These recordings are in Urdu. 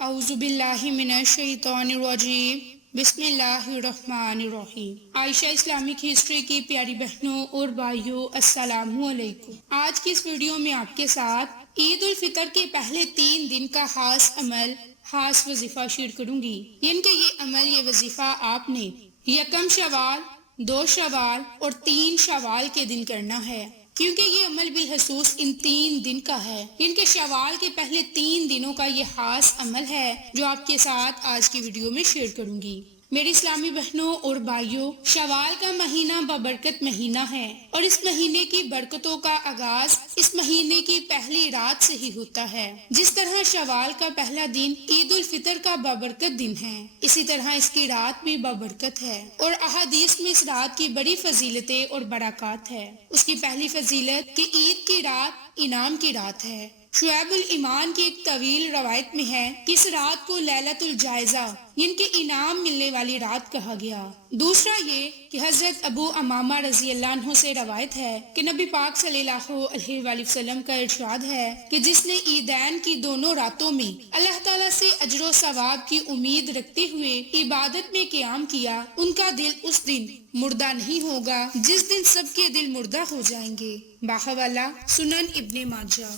اعوذ باللہ من الشیطان الرجیم بسم اللہ الرحمن الرحیم۔ عائشہ اسلامک ہسٹری کی پیاری بہنوں اور بھائیوں، السلام علیکم۔ آج کی اس ویڈیو میں آپ کے ساتھ عید الفطر کے پہلے 3 دن کا خاص عمل، خاص وظیفہ شیئر کروں گی۔ یعنی کہ یہ عمل، یہ وظیفہ آپ نے 1 شوال، 2 شوال اور 3 شوال کے دن کرنا ہے، کیونکہ یہ عمل بالخصوص ان 3 دن کا ہے۔ ان کے شوال کے پہلے 3 دنوں کا یہ خاص عمل ہے جو آپ کے ساتھ آج کی ویڈیو میں شیئر کروں گی۔ میری اسلامی بہنوں اور بھائیوں، شوال کا مہینہ بابرکت مہینہ ہے، اور اس مہینے کی برکتوں کا آغاز اس مہینے کی پہلی رات سے ہی ہوتا ہے۔ جس طرح شوال کا پہلا دن عید الفطر کا بابرکت دن ہے، اسی طرح اس کی رات بھی بابرکت ہے، اور احادیث میں اس رات کی بڑی فضیلتیں اور برکات ہے۔ اس کی پہلی فضیلت کہ عید کی رات انعام کی رات ہے۔ شعیب الایمان کی ایک طویل روایت میں ہے کہ اس رات کو لیلۃ الجائزہ، یعنی کہ انعام ملنے والی رات کہا گیا۔ دوسرا یہ کہ حضرت ابو امامہ رضی اللہ عنہ سے روایت ہے کہ نبی پاک صلی اللہ علیہ وآلہ وسلم کا ارشاد ہے کہ جس نے عیدین کی دونوں راتوں میں اللہ تعالیٰ سے اجر و ثواب کی امید رکھتے ہوئے عبادت میں قیام کیا، ان کا دل اس دن مردہ نہیں ہوگا جس دن سب کے دل مردہ ہو جائیں گے۔ باحوالہ سنن ابن ماجہ۔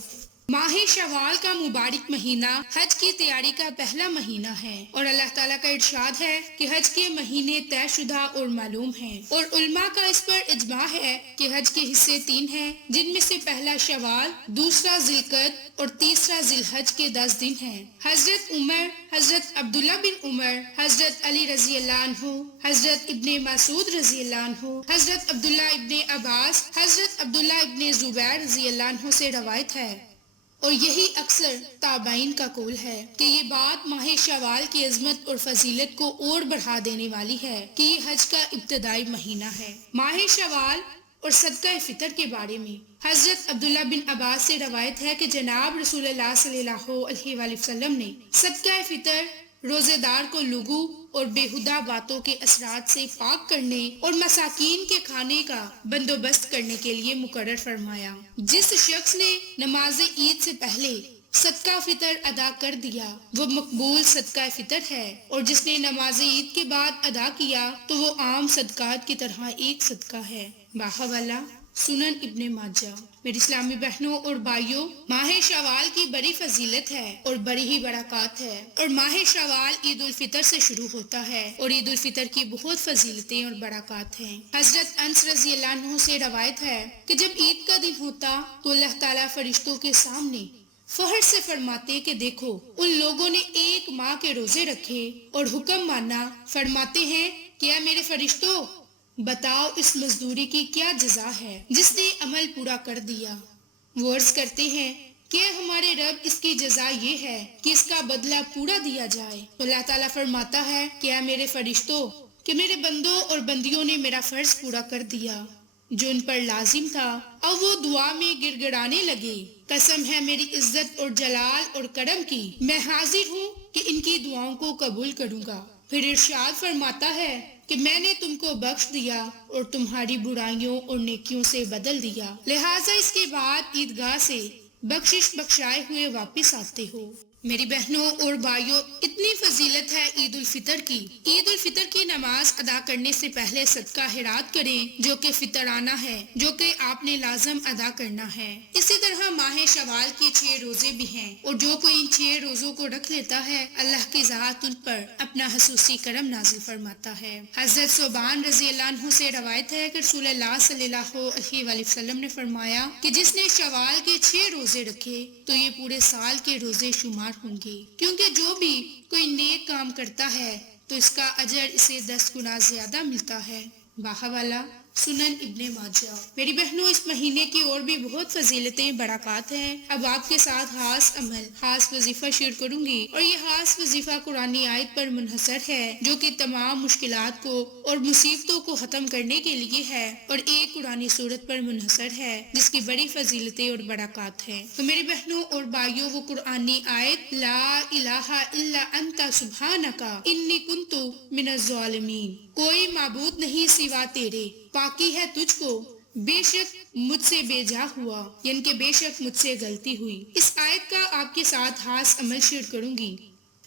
ماہ شوال کا مبارک مہینہ حج کی تیاری کا پہلا مہینہ ہے، اور اللہ تعالیٰ کا ارشاد ہے کہ حج کے مہینے طے شدہ اور معلوم ہیں، اور علماء کا اس پر اجماع ہے کہ حج کے حصے 3 ہیں، جن میں سے پہلا شوال، دوسرا ذی القعدہ اور تیسرا ذی الحج کے 10 دن ہیں۔ حضرت عمر، حضرت عبداللہ بن عمر، حضرت علی رضی اللہ عنہ، حضرت ابن مسعود رضی اللہ عنہ، حضرت عبداللہ ابن عباس، حضرت عبداللہ ابن زبیر رضی اللہ عنہ سے روایت ہے، اور یہی اکثر تابعین کا قول ہے کہ یہ بات ماہ شوال کی عظمت اور فضیلت کو اور بڑھا دینے والی ہے کہ یہ حج کا ابتدائی مہینہ ہے۔ ماہ شوال اور صدقہ فطر کے بارے میں حضرت عبداللہ بن عباس سے روایت ہے کہ جناب رسول اللہ صلی اللہ علیہ وآلہ وسلم نے صدقہ فطر روزے دار کو لغو اور بےہودہ باتوں کے اثرات سے پاک کرنے اور مساکین کے کھانے کا بندوبست کرنے کے لیے مقرر فرمایا۔ جس شخص نے نماز عید سے پہلے صدقہ فطر ادا کر دیا وہ مقبول صدقہ فطر ہے، اور جس نے نماز عید کے بعد ادا کیا تو وہ عام صدقات کی طرح ایک صدقہ ہے۔ باحوالہ سنن ابن ماجہ۔ میری اسلامی بہنوں اور بھائیوں، ماہ شوال کی بڑی فضیلت ہے اور بڑی ہی برکات ہے، اور ماہ شوال عید الفطر سے شروع ہوتا ہے، اور عید الفطر کی بہت فضیلتیں اور برکات ہیں۔ حضرت انس رضی اللہ عنہ سے روایت ہے کہ جب عید کا دن ہوتا تو اللہ تعالیٰ فرشتوں کے سامنے فخر سے فرماتے کہ دیکھو، ان لوگوں نے 1 ماہ کے روزے رکھے اور حکم مانا۔ فرماتے ہیں کہ اے میرے فرشتوں، بتاؤ اس مزدوری کی کیا جزا ہے جس نے عمل پورا کر دیا۔ وہ عرض کرتے ہیں کہ ہمارے رب، اس کی جزا یہ ہے کہ اس کا بدلہ پورا دیا جائے۔ تو اللہ تعالیٰ فرماتا ہے کہ اے میرے فرشتوں، کہ میرے بندوں اور بندیوں نے میرا فرض پورا کر دیا جو ان پر لازم تھا۔ اب وہ دعا میں گڑ گڑانے لگے، قسم ہے میری عزت اور جلال اور کرم کی، میں حاضر ہوں کہ ان کی دعاؤں کو قبول کروں گا۔ پھر ارشاد فرماتا ہے کہ میں نے تم کو بخش دیا اور تمہاری برائیوں اور نیکیوں سے بدل دیا، لہٰذا اس کے بعد عیدگاہ سے بخشش بخشائے ہوئے واپس آتے ہو۔ میری بہنوں اور بھائیوں، اتنی فضیلت ہے عید الفطر کی۔ عید الفطر کی نماز ادا کرنے سے پہلے صدقہ خیرات کریں، جو کہ فطرانہ ہے، جو کہ آپ نے لازم ادا کرنا ہے۔ اسی طرح ماہ شوال کے 6 روزے بھی ہیں، اور جو کوئی ان 6 روزوں کو رکھ لیتا ہے، اللہ کی ذات ان پر اپنا خصوصی کرم نازل فرماتا ہے۔ حضرت ثوبان رضی اللہ عنہ سے روایت ہے کہ رسول اللہ صلی اللہ علیہ وآلہ وسلم نے فرمایا کہ جس نے شوال کے 6 روزے رکھے تو یہ پورے سال کے روزے شمار ہوں گے، کیونکہ جو بھی کوئی نیک کام کرتا ہے تو اس کا اجر اسے 10 گنا زیادہ ملتا ہے۔ باحوالہ سنن ابن ماجہ۔ میری بہنوں، اس مہینے کی اور بھی بہت فضیلتیں برکات ہیں۔ اب آپ کے ساتھ خاص عمل، خاص وظیفہ شیئر کروں گی، اور یہ خاص وظیفہ قرآن آیت پر منحصر ہے جو کہ تمام مشکلات کو اور مصیبتوں کو ختم کرنے کے لیے ہے، اور ایک قرآن سورت پر منحصر ہے جس کی بڑی فضیلتیں اور برکات ہیں۔ تو میری بہنوں اور بھائیوں، وہ قرآن آیت لا الہ الا انت سبحانک انی کنت من الظالمین، کوئی معبود نہیں سوا تیرے، پاکی ہے تجھ کو، بے شک مجھ سے بے جا ہوا، یعنی کہ بے شک مجھ سے غلطی ہوئی۔ اس آیت کا آپ کے ساتھ خاص عمل شیئر کروں گی۔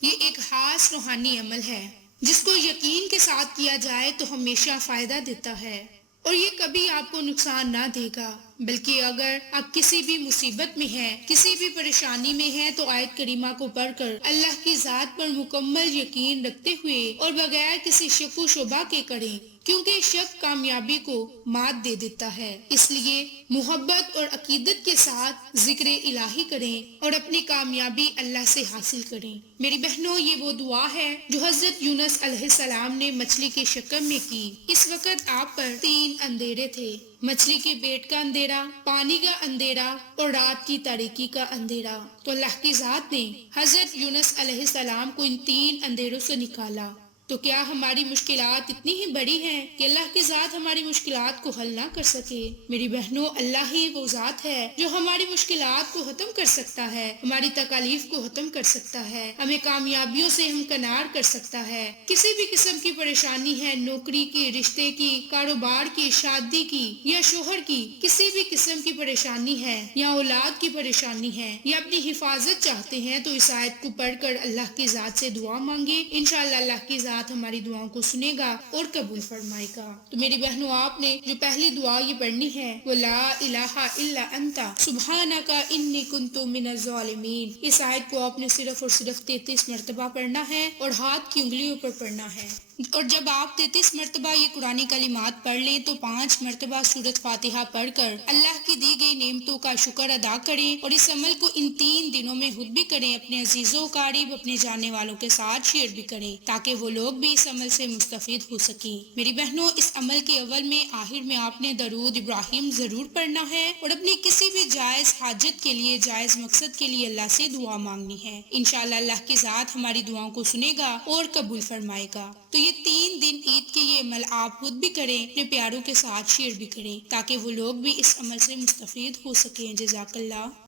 یہ ایک خاص روحانی عمل ہے جس کو یقین کے ساتھ کیا جائے تو ہمیشہ فائدہ دیتا ہے اور یہ کبھی آپ کو نقصان نہ دے گا، بلکہ اگر آپ کسی بھی مصیبت میں ہیں، کسی بھی پریشانی میں ہیں تو آیت کریمہ کو پڑھ کر اللہ کی ذات پر مکمل یقین رکھتے ہوئے اور بغیر کسی شک و شبہ کے کریں، کیونکہ شک کامیابی کو مات دے دیتا ہے۔ اس لیے محبت اور عقیدت کے ساتھ ذکر الہی کریں اور اپنی کامیابی اللہ سے حاصل کریں۔ میری بہنوں، یہ وہ دعا ہے جو حضرت یونس علیہ السلام نے مچھلی کی شکل میں کی۔ اس وقت آپ پر 3 اندھیرے تھے، مچھلی کے پیٹ کا اندھیرا، پانی کا اندھیرا اور رات کی تاریکی کا اندھیرا۔ تو اللہ کی ذات نے حضرت یونس علیہ السلام کو ان 3 اندھیروں سے نکالا۔ تو کیا ہماری مشکلات اتنی ہی بڑی ہیں کہ اللہ کی ذات ہماری مشکلات کو حل نہ کر سکے؟ میری بہنوں، اللہ ہی وہ ذات ہے جو ہماری مشکلات کو ختم کر سکتا ہے، ہماری تکالیف کو ختم کر سکتا ہے، ہمیں کامیابیوں سے ہمکنار کر سکتا ہے۔ کسی بھی قسم کی پریشانی ہے، نوکری کی، رشتے کی، کاروبار کی، شادی کی یا شوہر کی، کسی بھی قسم کی پریشانی ہے یا اولاد کی پریشانی ہے یا اپنی حفاظت چاہتے ہیں تو اس آیت کو پڑھ کر اللہ کی ذات سے دعا مانگے، انشاءاللہ اللہ کی ذات ہماری دعاؤں کو سنے گا اور قبول فرمائے گا۔ تو میری بہنوں، آپ نے جو پہلی دعا یہ پڑھنی ہے وہ لا الہ الا انت سبحانک انی کنت من الظالمین۔ اس آیت کو آپ نے صرف اور صرف 33 مرتبہ پڑھنا ہے اور ہاتھ کی انگلیوں پر پڑھنا ہے۔ اور جب آپ 33 مرتبہ یہ قرآن کلمات پڑھ لیں تو 5 مرتبہ سورۃ فاتحہ پڑھ کر اللہ کی دی گئی نعمتوں کا شکر ادا کریں اور اس عمل کو ان 3 دنوں میں خود بھی کریں، اپنے عزیزوں و قریب، اپنے جاننے والوں کے ساتھ شیئر بھی کریں تاکہ وہ لوگ بھی اس عمل سے مستفید ہو سکیں۔ میری بہنوں، اس عمل کے اول میں آخر میں آپ نے درود ابراہیم ضرور پڑھنا ہے اور اپنی کسی بھی جائز حاجت کے لیے، جائز مقصد کے لیے اللہ سے دعا مانگنی ہے۔ انشاءاللہ اللہ کی ذات ہماری دعاؤں کو سنے گا اور قبول فرمائے گا۔ تو یہ 3 دن عید کے یہ عمل آپ خود بھی کریں، اپنے پیاروں کے ساتھ شیئر بھی کریں تاکہ وہ لوگ بھی اس عمل سے مستفید ہو سکیں۔ جزاک اللہ۔